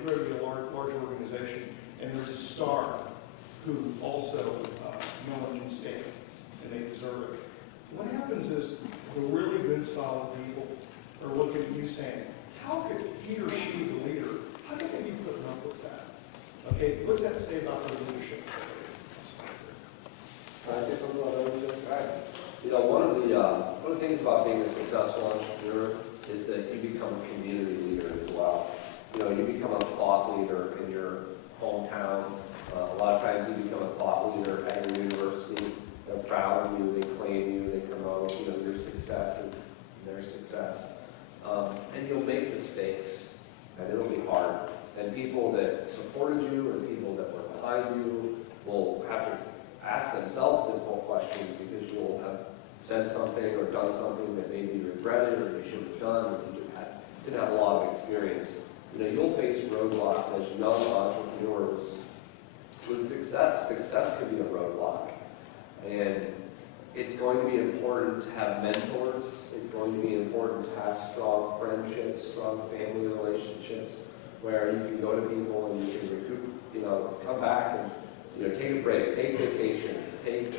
you grow to be a large organization, and there's a star who also no one can stand, and they deserve it. What happens is the really good, solid people are looking at you saying, how could he or she, the leader, how could they be putting up with that? Okay, what does that say about their leadership? Can I say something about what you just described? You know, one of the things about being a successful entrepreneur is that you become a community leader as well. You know, you become a thought leader in your hometown. A lot of times you become a thought leader at your university. They're proud of you, they claim you, they promote, you know, your success and their success. And you'll make mistakes, and it'll be hard. And people that supported you and people that were behind you will have to ask themselves difficult questions because you'll have said something or done something that maybe you regretted or you should have done or you just didn't have a lot of experience. You know, you'll face roadblocks as young entrepreneurs. With success, success could be a roadblock. And it's going to be important to have mentors. It's going to be important to have strong friendships, strong family relationships, where you can go to people and you can recoup, you know, come back and, you know, take a break, take vacations, take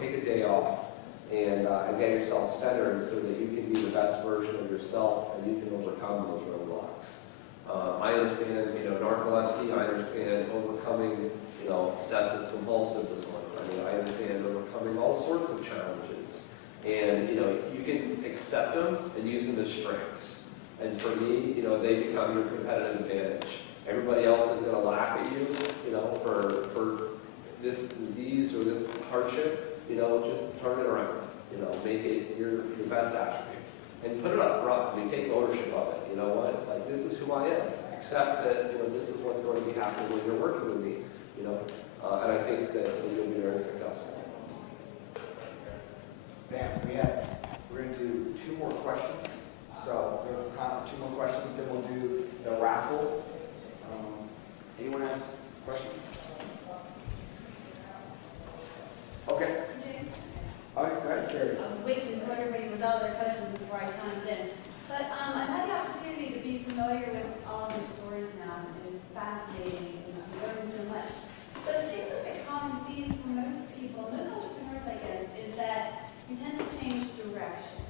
a day off, and get yourself centered so that you can be the best version of yourself and you can overcome those roadblocks. I understand, you know, narcolepsy. I understand overcoming, you know, obsessive compulsive disorder. I mean, I understand overcoming all sorts of challenges. And, you know, you can accept them and use them as strengths. And for me, you know, they become your competitive advantage. Everybody else is going to laugh at you, you know, for this disease or this hardship. You know, just turn it around. You know, make it your best attribute. And put it up front. I mean, take ownership of it. You know what? Like, this is who I am. Accept that, you know, this is what's going to be happening when you're working with me. You know, and I think that you'll be very successful. Man, we're going to do 2 more questions. So we have time for 2 more questions, then we'll do the raffle. Anyone has questions? Okay. All right, go ahead, Carrie. I was waiting until everybody was out of their questions before I chimed in. But I've had the opportunity to be familiar with all of your stories now, and it's fascinating, and I'm learning so much. But it seems like a common theme for most people, most entrepreneurs, I guess, is that you tend to change direction.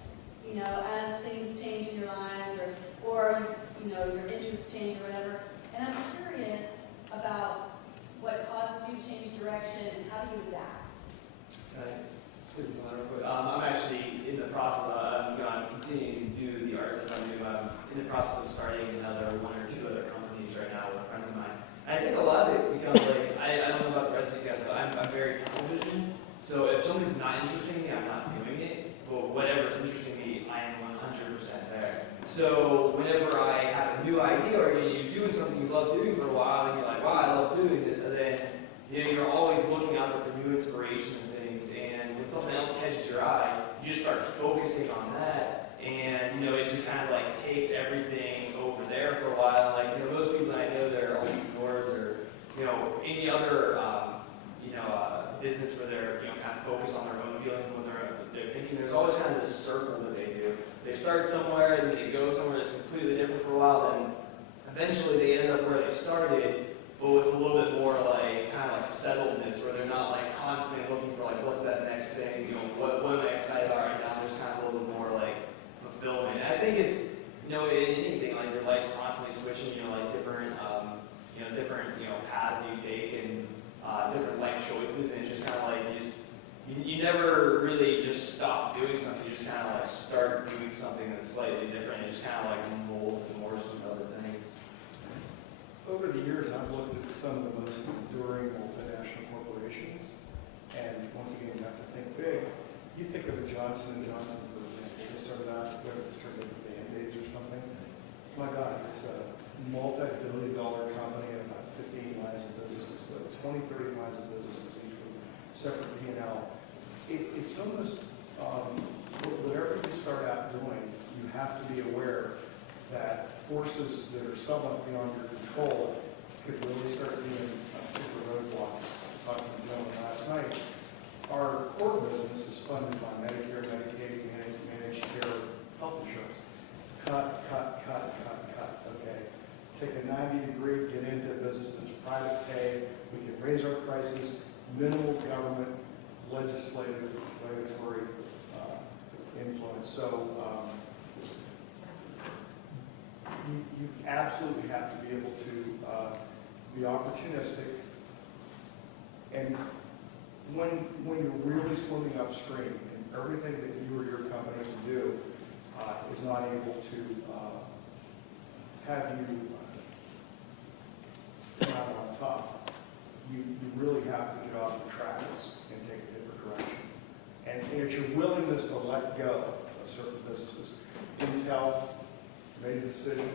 You know, as things change in your lives, or you know, your interests change or whatever. And I'm curious about what causes you to change direction and how do you adapt? I'm actually in the process of continuing to do the arts that I'm doing. I'm in the process of starting another 1 or 2 other companies right now with friends of mine. And I think a lot of it becomes like, I don't know about the rest of you guys, but I'm very tunnel vision. So if something's not interesting me, I'm not doing it. But whatever's interesting me, I am 100% there. So whenever I have a new idea or you're doing something you love doing for a while and you're like, wow, I love doing this, and then you know, you're always looking out there for new inspiration and things, and when something else catches your eye, you just start focusing on that, and you know, it just kind of like takes everything over there for a while. Like, you know, most people that I know that are entrepreneurs or, you know, any other business where they're, you know, kind of focused on their own feelings and what they're thinking, there's always kind of this circle that they do. They start somewhere and they go somewhere that's completely different for a while, then eventually they end up where they started, but with a little bit more like kind of like settledness, where they're not like constantly looking for like what's that next thing, you know, what am I excited about right now. There's kind of a little bit more like fulfillment. And I think it's, you know, in anything, like your life's constantly switching, you know, like different paths you take and different life choices, and it's just kind of like you never really just stop doing something. You just kind of like start doing something that's slightly different. It just kind of like molds and morphs into other things. Over the years, I've looked at some of the most enduring multinational corporations, and once again, you have to think big. You think of a Johnson & Johnson, for example. They started out, whether it's turned into Band-Aids or something. My God, it's a multi-billion-dollar company and about 15 lines of businesses, but 20, 30 lines of businesses, each with separate P&L. It's almost, whatever you start out doing, you have to be aware that forces that are somewhat beyond your control could really start being a super roadblock. Talking to Joe last night, our core business is funded by Medicare, Medicaid, managed care, health insurance. Cut, okay. take a 90-degree, get into a business that's private pay, we can raise our prices, minimal government, legislative, regulatory influence. So you absolutely have to be able to be opportunistic. And when you're really swimming upstream, and everything that you or your company can do is not able to have you come out on top, you really have to get off the tracks and take a different direction. And it's your willingness to let go of certain businesses. Intel made a decision.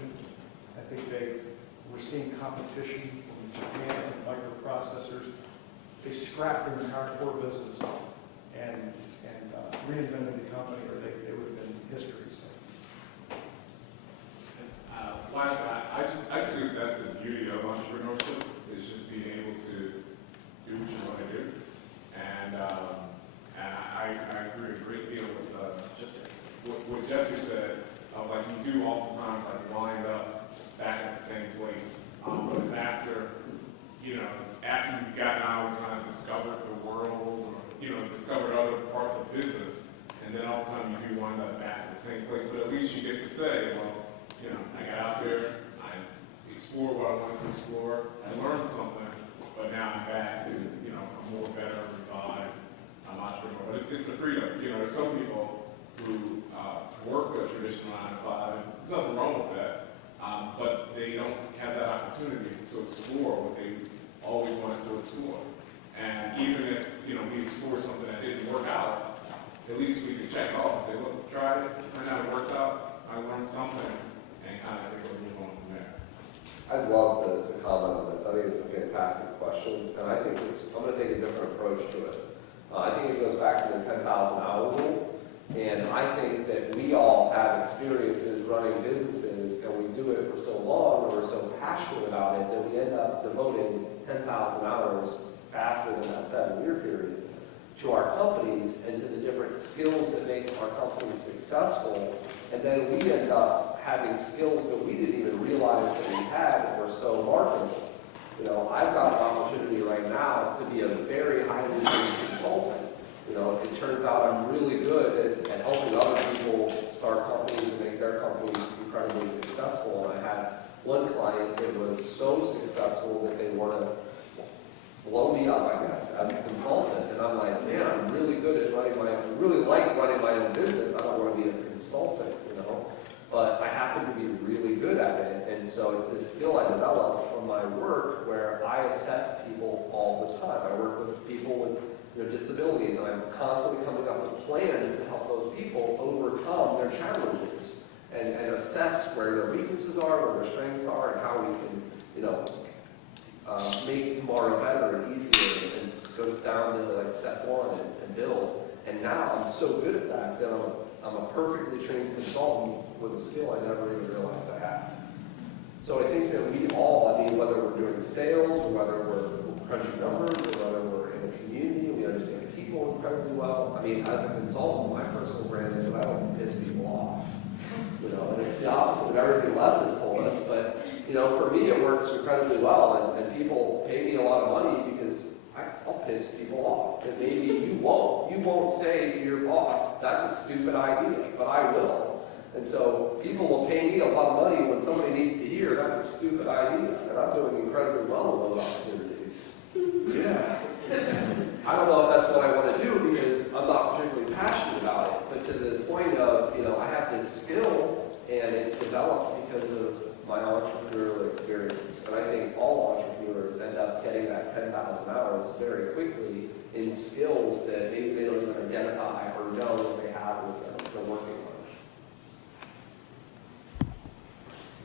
I think they were seeing competition from Japan and microprocessors. They scrapped their entire core business and reinvented the company, or they would have been history. So. Lastly, I think that's the beauty of entrepreneurship, is just being able to do what you want to do. And I agree a great deal with what Jesse said. Like you do oftentimes like wind up back at the same place, but it's after you've gotten out and kind of discovered the world, or discovered other parts of business, and then all the time you do wind up back at the same place. But at least you get to say, well, I got out there, I explored what I wanted to explore, I learned something, but now I'm back and, I'm more better, revived, I'm entrepreneur. But it's the freedom. There's some people who work a traditional 9 to 5, and there's nothing wrong with that, but they don't have that opportunity to explore what they always wanted to explore. And even if, we explored something that didn't work out, at least we can check it off and say, look, tried it, turned out it worked out, I learned something, and kind of move on from there. I'd love to comment on this. I think it's a fantastic question, and I think I'm going to take a different approach to it. I think it goes back to the 10,000-hour rule, and I think that we all have experiences running businesses, and we do it for so long, and we're so passionate about it, that we end up devoting 10,000 hours faster than that 7-year period to our companies and to the different skills that make our companies successful, and then we end up having skills that we didn't even realize that we had that were so marketable. I've got an opportunity right now to be a very highly paid consultant. It turns out I'm really good at helping other people start companies and make their companies incredibly successful. And I had one client that was so successful that they want to blow me up, I guess, as a consultant. And I'm like, man, I'm really good at I really like running my own business. I don't want to be a consultant, but I happen to be really good at it. And so it's this skill I developed from my work where I assess people all the time. I work with people with disabilities, and I'm constantly coming up with plans to help those people overcome their challenges and assess where their weaknesses are, where their strengths are, and how we can, make tomorrow better and easier, and go down into like step 1 and build. And now I'm so good at that that I'm a perfectly trained consultant with a skill I never even realized I had. So I think that we all, whether we're doing sales, or whether we're crunching numbers, or whether we're in a community, we understand people incredibly well. As a consultant, my personal brand is that I like to piss people off. And it's the opposite of everything Les has told us, but for me it works incredibly well, and people pay me a lot of money because I'll piss people off. And maybe you won't. You won't say to your boss, that's a stupid idea, but I will. And so people will pay me a lot of money when somebody needs to hear, that's a stupid idea. And I'm doing incredibly well with those opportunities. Yeah. I don't know if that's what I want to do because I'm not particularly passionate about it. But to the point of, I have this skill and it's developed because of my entrepreneurial experience. And I think all entrepreneurs end up getting that 10,000 hours very quickly in skills that maybe they don't even identify or know that they have with them. They're working on.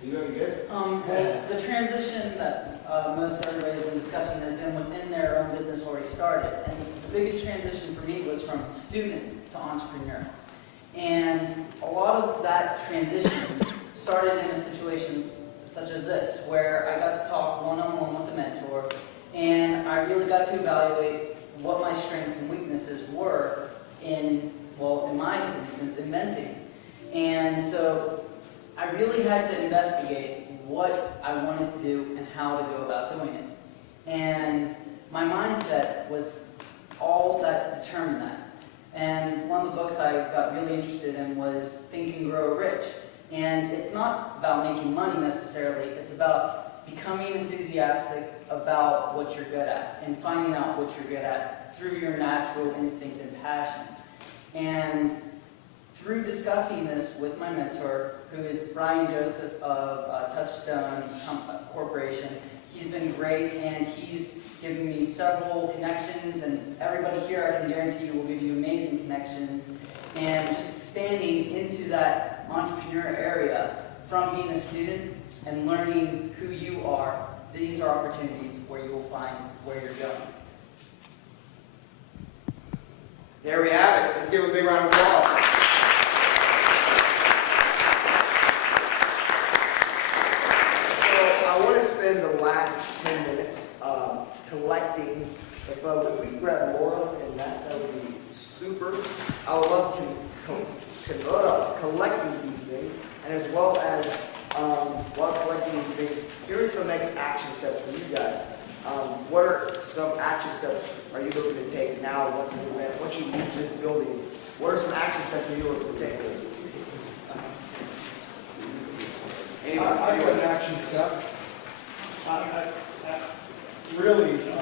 You going good? Well, the transition that most everybody's been discussing has been within their own business already started. And the biggest transition for me was from student to entrepreneur. And a lot of that transition started in a situation such as this, where I got to talk one-on-one with a mentor, and I really got to evaluate what my strengths and weaknesses were in my instance, inventing. And so I really had to investigate what I wanted to do and how to go about doing it. And my mindset was all that determined that. And one of the books I got really interested in was Think and Grow Rich. And it's not about making money necessarily, it's about becoming enthusiastic about what you're good at and finding out what you're good at through your natural instinct and passion. And through discussing this with my mentor, who is Brian Joseph of Touchstone Corporation, he's been great, and he's given me several connections, and everybody here, I can guarantee you, will give you amazing connections, and just expanding into that entrepreneur area from being a student and learning who you are. These are opportunities where you will find where you're going. There we have it. Let's give a big round of applause. So I want to spend the last 10 minutes collecting. If we could grab Laura and Matt, that would be super. I would love collecting these things, and as well as while collecting these things, here are some next action steps for you guys. What are some action steps are you looking to take now once this event, once you leave this building? What are some action steps are you looking to take? I've got an action step. Really, I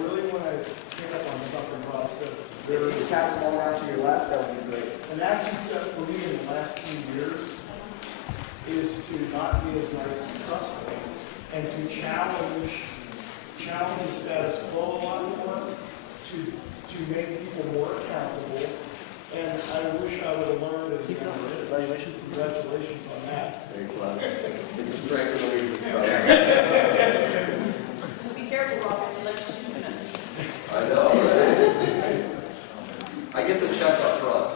really want to pick up on something Rob said. If you can pass them all around to your left, that would be great. An action step for me in the last few years is to not be as nice and trusting, and to challenge the status quo a lot more, to make people more accountable. And I wish I would have learned it. Evaluation. Congratulations on that. Thanks, Les. It's a strength of the week. Just be careful, Rob, if you let you shoot them. I know, right? I get the check up front.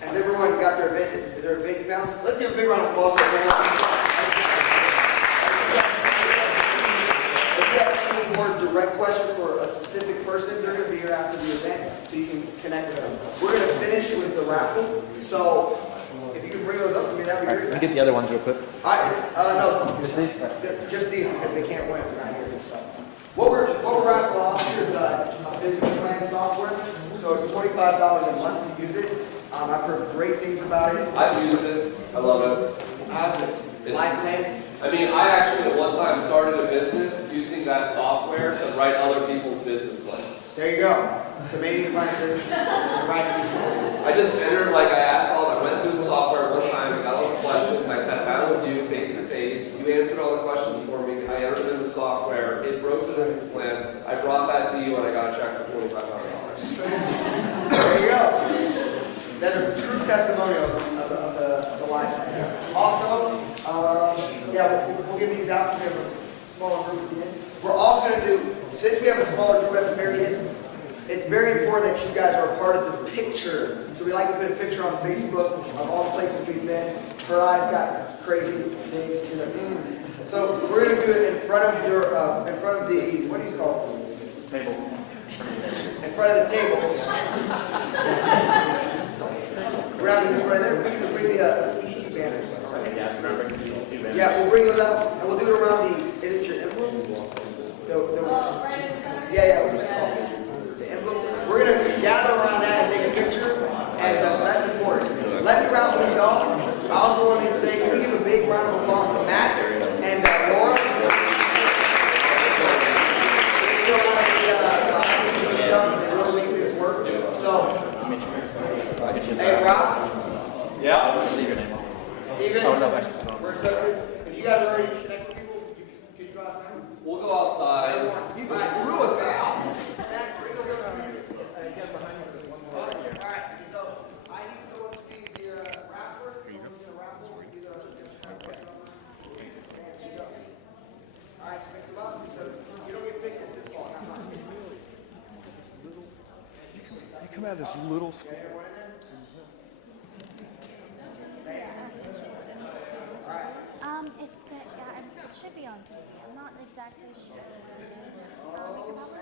Has everyone got their event bounds? Let's give a big round of applause for them. If you have any more direct questions for a specific person, they're going to be here after the event, so you can connect with them. We're going to finish with the raffle, so if you can bring those up for me, that would be great. Can we get the other ones real quick? No, just these because they can't win if they're not here. So what we're raffling off here is a business plan software. So it's $25 a month to use it. I've heard great things about it. I've used it. I love it. How's it? Life plans? I mean, I actually at one time started a business using that software to write other people's business plans. There you go. So maybe you can write a business. Write a business. I just entered, like I went through the software one time, I got all the questions, I sat down with you face to face, you answered all the questions for me, I entered it in the software, it wrote the business plans, I brought that to you, and I got a check for $2,500. There you go. That's a true testimonial of the life plan. Also, we'll give these out so we have a smaller group at the end. We're also going to do, since we have a smaller group at the very end, it's very important that you guys are a part of the picture. So we like to put a picture on Facebook of all the places we've been. Her eyes got crazy big. She's like, So we're going to do it in front of the, what do you call it? Table. In front of the table. We're not going to do it in front of there. We can just bring the ET banners. Yeah, remember these two banners. Yeah, we'll bring those out, and we'll do it around the, is it your envelope? What's that called? The envelope. We're going to gather around that and take a picture, and so that's important. Let me round these off. I also wanted to say, can we give a big round of applause to Matt and Laura? They do a lot of the behind-the-scenes stuff, they really make this work. So, hey, Rob? Yeah. Leave your name. Steven? Oh, no, actually. We're starting this. If you guys are already connected with people, can you go outside? We'll go outside. All right, Drew is out. Matt, bring those over here. All right, so I need someone to be the rapper. Someone's gonna raffle. All right, so mix them up. So you don't get picked this fall. You come out of this little school. It's good. Yeah, it should be on TV. I'm not exactly sure. We can probably look